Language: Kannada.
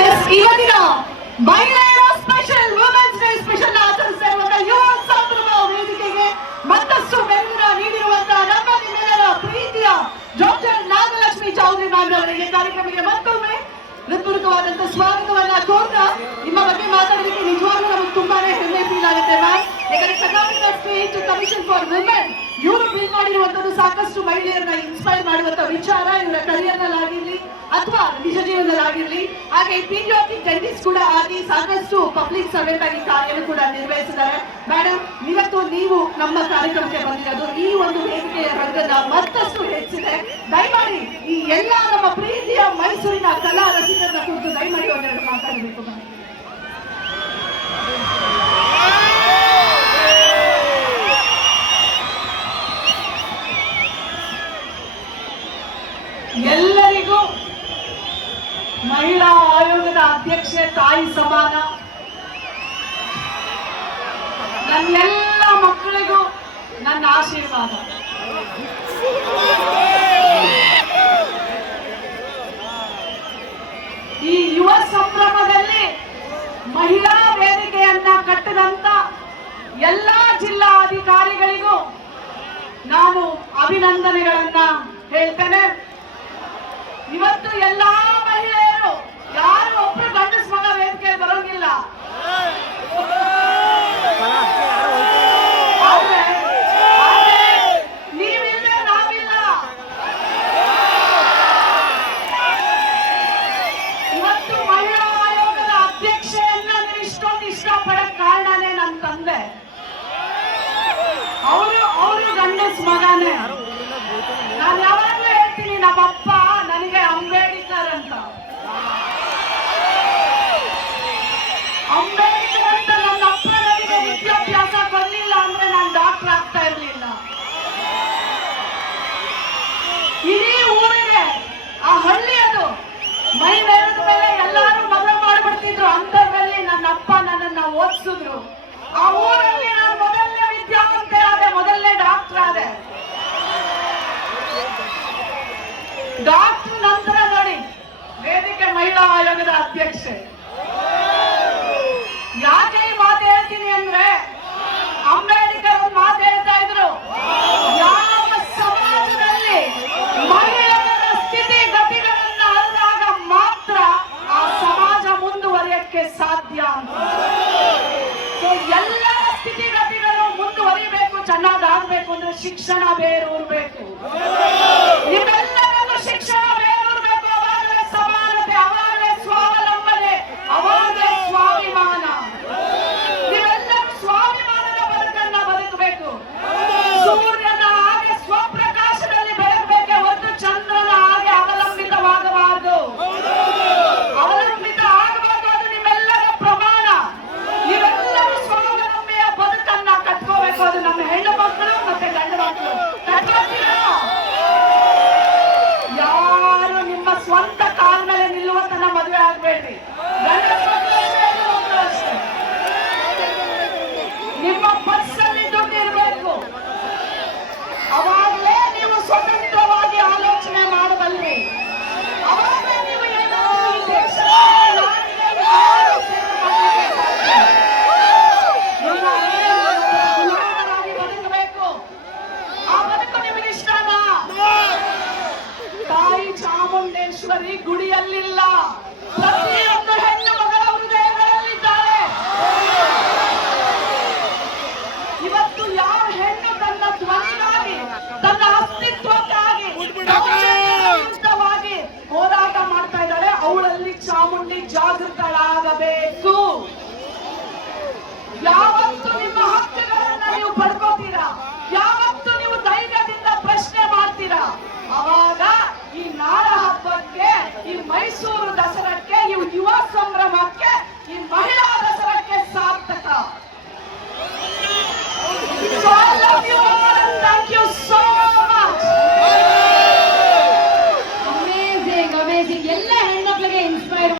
ಎಸ್ ಇವತ್ತಿನ ಮಹಿಳೆಯರ ಸ್ಪೆಷಲ್ ವುಮೆನ್ಸ್ ಡೇ ಸ್ಪೆಷಲ್ ಆಚರಿಸ್ತಾ ಇರುವಂತಹ ಯುವ ಸಂಭ್ರಮ ವೇದಿಕೆಗೆ ಮತ್ತಷ್ಟು ಬೆಂಬಲ ನೀಡಿರುವಂತಹ ನಮ್ಮ ನಿಮ್ಮೆಲ್ಲರ ಪ್ರೀತಿಯ ಡಾಕ್ಟರ್ ನಾಗಲಕ್ಷ್ಮಿ ಚೌಧರಿ ಮ್ಯಾಮ್ ಅವರಿಗೆ ಕಾರ್ಯಕ್ರಮಕ್ಕೆ ಮತ್ತೊಮ್ಮೆ ಹೃತ್ಪೂರ್ವಕವಾದಂತ ಸ್ವಾಗತವನ್ನ ಕೋರ್ತಾ ನಿಮ್ಮ ಬಗ್ಗೆ ಮಾತಾಡಲಿಕ್ಕೆ ನಿಜವಾಗ್ಲೂ ನಮಗೆ ತುಂಬಾನೇ ಹೆಮ್ಮೆ ಫೀಲ್ ಆಗುತ್ತೆ ಮ್ಯಾಮ್ ಯಾಕಂದ್ರೆ Karnataka state commission for women ಇವರು ಬಿಲ್ ಮಾಡಿರುವಂತದ್ದು ಸಾಕಷ್ಟು ಮಹಿಳೆಯರನ್ನ ಇನ್ಸ್ಪೈರ್ ಮಾಡುವಂತ ವಿಚಾರ. ಜೀವನದಲ್ಲಾಗಿರ್ಲಿ, ಹಾಗೆ ಪೀಡಿಯಾಟಿಕ್ ಡೆಂಟಿಸ್ಟ್ ಕೂಡ ಆಗಿ ಸಾಕಷ್ಟು ಪಬ್ಲಿಕ್ ಸರ್ವೆಂಟ್ ಆಗಿ ಕಾರ್ಯವನ್ನು ಕೂಡ ನಿರ್ವಹಿಸಿದ್ದಾರೆ. ಮೇಡಮ್ ಇವತ್ತು ನೀವು ನಮ್ಮ ಕಾರ್ಯಕ್ರಮಕ್ಕೆ ಬಂದಿರೋದು ಈ ಒಂದು ವೇದಿಕೆಯ ರಂಗದ ಮತ್ತಷ್ಟು ಹೆಚ್ಚಿದೆ. ದಯಮಾಡಿ ಈ ಎಲ್ಲ ನಮ್ಮ ಪ್ರೀತಿಯ ಮೈಸೂರಿನ ಕಲಾ ರಸಿಕರನ್ನ ಕುರಿತು ದಯಮಾಡಿ ಒಂದೆರಡು ಮಾತಾಡಬೇಕು. ಮಹಿಳಾ ಆಯೋಗದ ಅಧ್ಯಕ್ಷೆ ತಾಯಿ ಸಮಾನ. ನನ್ನೆಲ್ಲ ಮಕ್ಕಳಿಗೂ ನನ್ನ ಆಶೀರ್ವಾದ. ಈ ಯುವ ಸಂಭ್ರಮದಲ್ಲಿ ಮಹಿಳಾ ವೇದಿಕೆಯನ್ನ ಕಟ್ಟಿದಂತ ಎಲ್ಲಾ ಜಿಲ್ಲಾ ಅಧಿಕಾರಿಗಳಿಗೂ ನಾನು ಅಭಿನಂದನೆಗಳನ್ನ ಹೇಳ್ತೇನೆ. ಇವತ್ತು ಎಲ್ಲಾ ಮೈ ನೆರೆದ ಮೇಲೆ ಎಲ್ಲಾರು ಮದುವೆ ಮಾಡ್ಬಿಡ್ತಿದ್ರು. ಅಂತದ್ರಲ್ಲಿ ನನ್ನ ಅಪ್ಪ ನನ್ನನ್ನ ಓದಿಸಿದ್ರು. ಆ ಊರಲ್ಲಿ ನಾನು ಮೊದಲನೇ ವಿದ್ಯಾವಂತೆ ಆದ ಮೊದಲನೇ ಶಿಕ್ಷಣ ಬೇರೂರ್ಬೇಕು. ನಿಮ್ಮ ಪರ್ಸಲ್ಲಿ ದುಡ್ಡು ಇರಬೇಕು ಅವಾಗಲೇ ನೀವು ಸ್ವತಂತ್ರವಾಗಿ ಆಲೋಚನೆ ಮಾಡಬಲ್ರಿ. ಅವಾಗಲೇ ನೀವು ನಿಮಗೆ ಇಷ್ಟನಾ? ತಾಯಿ ಚಾಮುಂಡೇಶ್ವರಿ ಗುಡಿಯಲ್ಲಿಲ್ಲ. Yeah.